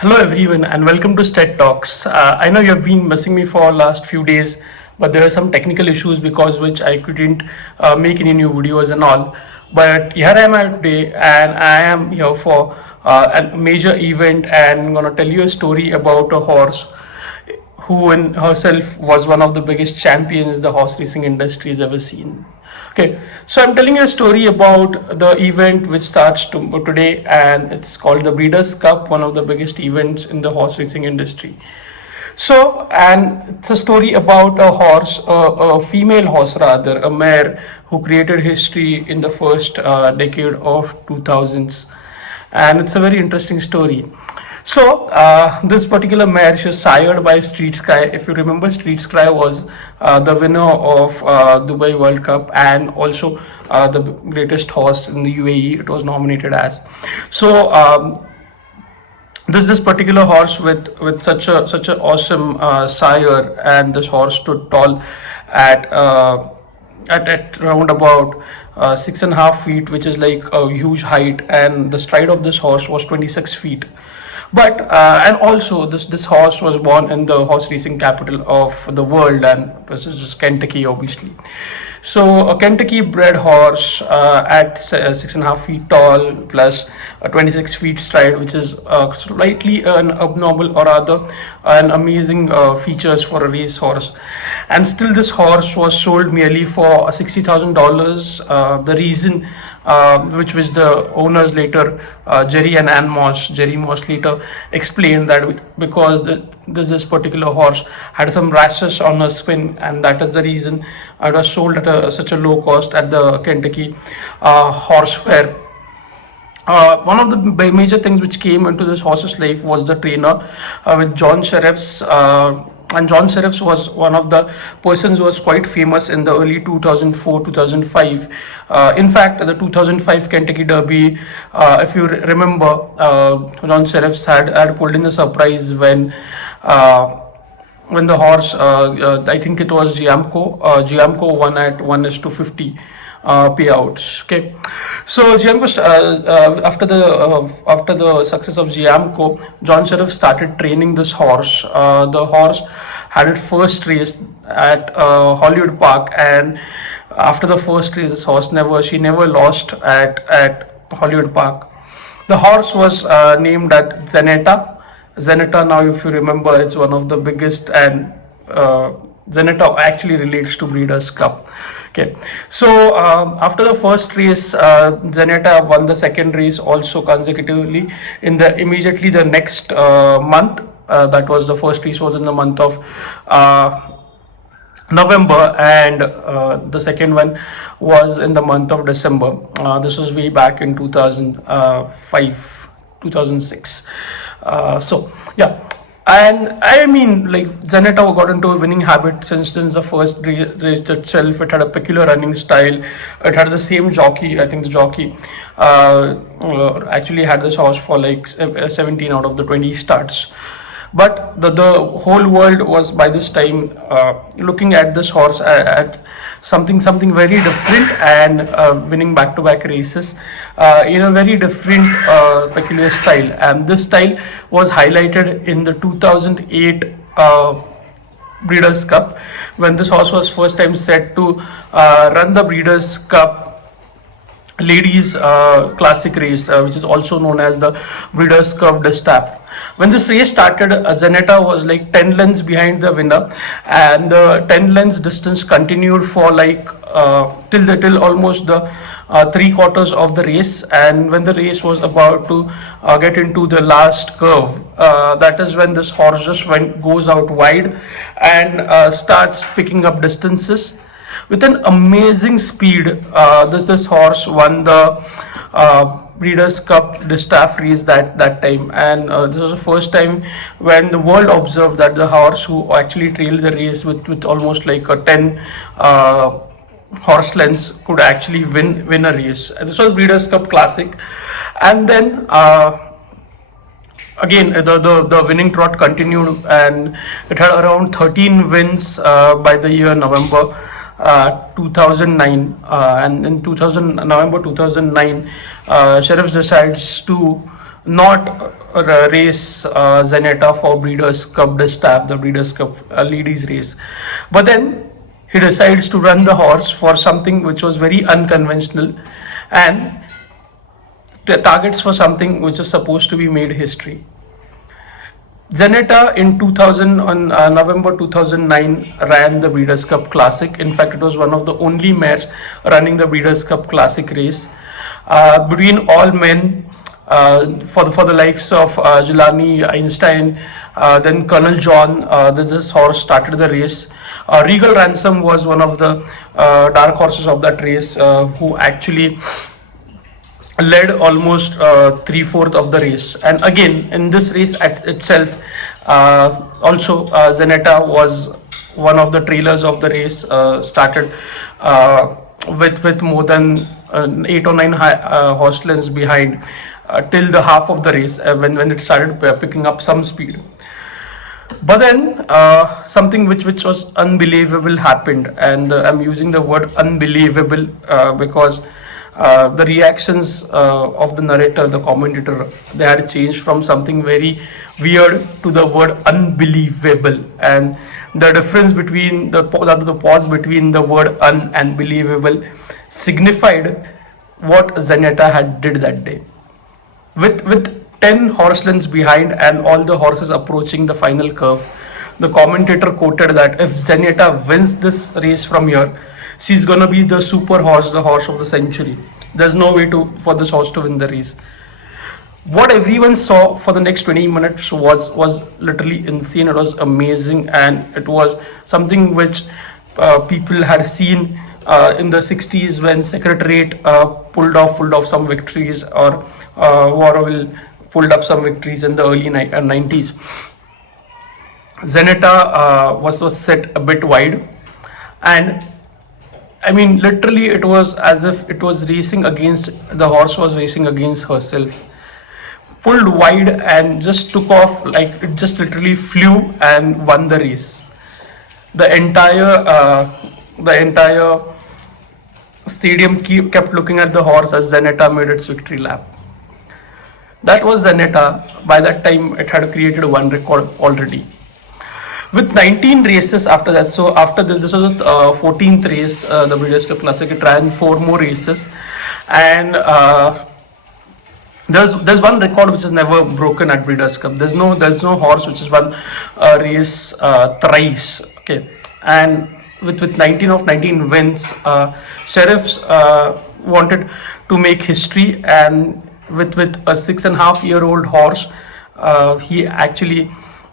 Hello everyone and welcome to STED Talks. I know you have been missing me for last few days, but there are some technical issues because which I couldn't make any new videos and all. But here I am today, and I am here for a major event, and I'm gonna tell you a story about a horse who in herself was one of the biggest champions the horse racing industry has ever seen. Okay, so I'm telling you a story about the event which starts today, and it's called the Breeders' Cup, one of the biggest events in the horse racing industry. So, and it's a story about a horse, a female horse rather, a mare who created history in the first decade of 2000s, and it's a very interesting story. So this particular mare, she was sired by Street Sky. If you remember, Street Sky was the winner of Dubai World Cup and also the greatest horse in the UAE. It was nominated as. So this particular horse with such a awesome sire, and this horse stood tall at at around about 6.5 feet, which is like a huge height, and the stride of this horse was 26 feet. But and also this horse was born in the horse racing capital of the world, and this is just Kentucky, obviously. So a Kentucky bred horse at 6.5 feet tall plus a 26 feet stride, which is slightly an abnormal or rather an amazing features for a race horse. And still, this horse was sold merely for $60,000. The reason which the owners later, Jerry and Ann Moss, Jerry Moss later explained that because this particular horse had some rashes on her skin, and that is the reason it was sold at such a low cost at the Kentucky horse fair. One of the major things which came into this horse's life was the trainer with John Sheriff's. And John Sheriffs was one of the persons who was quite famous in the early 2004-2005. In fact, the 2005 Kentucky Derby, if you remember, John Sheriffs had pulled in the surprise when the horse, I think it was Giamco won at 1:50 payouts. Okay, so Giamco, after the success of Giamco, John Sheriff started training this horse. The horse had its first race at Hollywood Park, and after the first race, this horse never lost at Hollywood Park. The horse was named at Zenyatta. Zenyatta, now if you remember, it's one of the biggest, and Zenyatta actually relates to Breeders' Cup. Okay, so after the first race, Zenyatta won the second race also consecutively in the immediately the next month. That was the first race was in the month of November, and the second one was in the month of December. This was way back in 2005, 2006. So yeah, and I mean, like, Zenyatta got into a winning habit since the first race itself. It had a peculiar running style. It had the same jockey. I think the jockey actually had this horse for like 17 out of the 20 starts. But the whole world was by this time looking at this horse at something very different, and winning back-to-back races in a very different peculiar style. And this style was highlighted in the 2008 Breeders' Cup, when this horse was first time set to run the Breeders' Cup ladies classic race, which is also known as the Breeders' Cup Distaff. When this race started, Zenyatta was like 10 lengths behind the winner, and the 10 lengths distance continued for like till almost the 3/4 of the race. And when the race was about to get into the last curve, that is when this horse just goes out wide and starts picking up distances with an amazing speed. This horse won the Breeders' Cup Distaff race that time, and this was the first time when the world observed that the horse who actually trailed the race with almost like a 10 horse lengths could actually win a race. And this was Breeders' Cup Classic, and then again the winning trot continued, and it had around 13 wins by the year November 2009, and in November 2009, Sheriff decides to not race Zenyatta for Breeders' Cup Distaff, the Breeders' Cup ladies race. But then he decides to run the horse for something which was very unconventional and targets for something which is supposed to be made history. Zenyatta in 2000 on November 2009 ran the Breeders' Cup Classic. In fact, it was one of the only mares running the Breeders' Cup Classic race. Between all men, for the likes of Jelani, Einstein, then Colonel John, this horse started the race. Regal Ransom was one of the dark horses of that race, who actually led almost three-fourth of the race. And again, in this race itself, also Zenyatta was one of the trailers of the race. Started with more than 8 or 9 horse lengths behind till the half of the race, when it started picking up some speed. But then something which was unbelievable happened, and I'm using the word unbelievable because the reactions of the narrator, the commentator, they had changed from something very weird to the word unbelievable. And the difference between the pause between the word un and believable signified what Zenyatta had did that day. With 10 horse lengths behind and all the horses approaching the final curve, the commentator quoted that if Zenyatta wins this race from here, she's gonna be the super horse, the horse of the century. There's no way for this horse to win the race. What everyone saw for the next 20 minutes was literally insane. It was amazing, and it was something which people had seen in the 60s when Secretariat pulled off some victories, or Warville pulled up some victories in the early 90s. Zenyatta was set a bit wide, and I mean, literally, it was as if it was racing against, the horse was racing against herself. Pulled wide and just took off, like it just literally flew and won the race. The entire stadium kept looking at the horse as Zenyatta made its victory lap. That was Zenyatta. By that time, it had created one record already. With 19 races after that, so after this was the 14th race, the Breeders' Cup Classic. It ran 4 more races, and there's one record which is never broken at Breeders' Cup. There's no horse which has won a race thrice. Okay, and with 19 of 19 wins, Sheriffs wanted to make history, and with a 6.5-year-old horse, he actually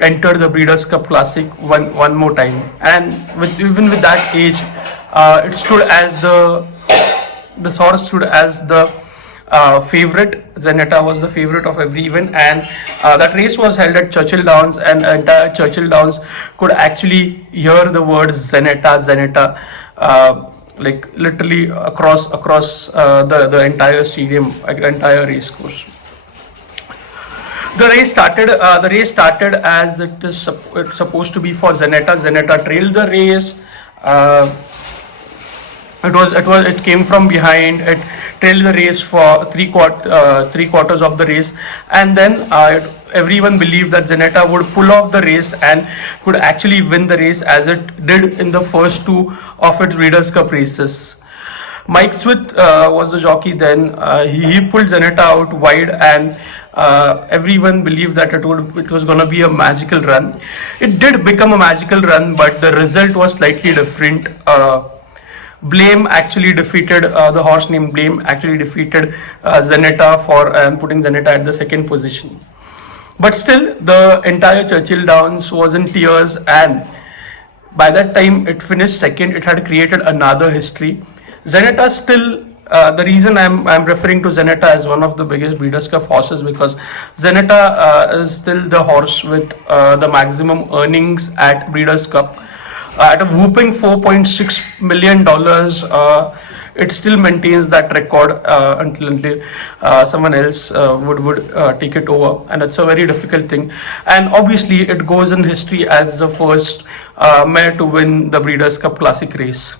entered the Breeders' Cup Classic one more time. And even with that age, it stood as this horse stood as the favorite. Zenyatta was the favorite of every event, and that race was held at Churchill Downs, and entire Churchill Downs could actually hear the words Zenyatta, like literally across the entire stadium, entire race course. The race started as it's supposed to be for Zenyatta. Zenyatta trailed the race. It came from behind. It trailed the race for three quarters of the race, and then everyone believed that Zenyatta would pull off the race and could actually win the race, as it did in the first 2 of its Breeders' Cup races. Mike Smith was the jockey then. He pulled Zenyatta out wide, and everyone believed that it was going to be a magical run. It did become a magical run, but the result was slightly different. Blame actually defeated the horse named Blame actually defeated Zenyatta for putting Zenyatta at the 2nd position. But still, the entire Churchill Downs was in tears, and by that time it finished 2nd. It had created another history. Zenyatta still, the reason I'm referring to Zenyatta as one of the biggest Breeders' Cup horses, because Zenyatta is still the horse with the maximum earnings at Breeders' Cup. At a whooping $4.6 million, it still maintains that record until someone else would take it over, and it's a very difficult thing. And obviously, it goes in history as the first mare to win the Breeders' Cup Classic race.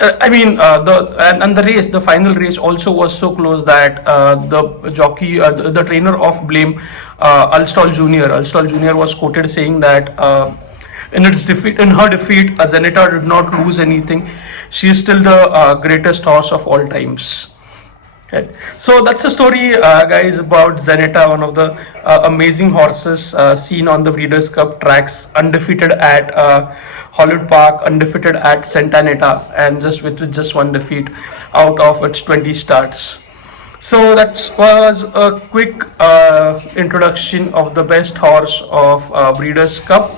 I mean, and the race, the final race also was so close that the jockey, the trainer of Blame, Ulstall Junior was quoted saying that in her defeat, Zenyatta did not lose anything. She is still the greatest horse of all times. Okay. So that's the story, guys, about Zenyatta, one of the amazing horses seen on the Breeders' Cup tracks, undefeated at Hollywood Park, undefeated at Santa Anita, and with just one defeat out of its 20 starts. So that was a quick introduction of the best horse of Breeders' Cup.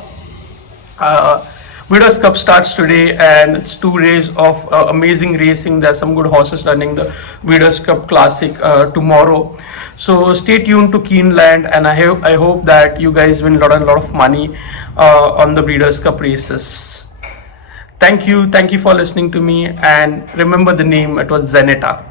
Uh, Breeders' Cup starts today, and it's 2 days of amazing racing. There's some good horses running the Breeders' Cup Classic tomorrow. So stay tuned to Keeneland, and I hope that you guys win a lot of money on the Breeders' Cup races. Thank you for listening to me, and remember the name. It was Zenyatta.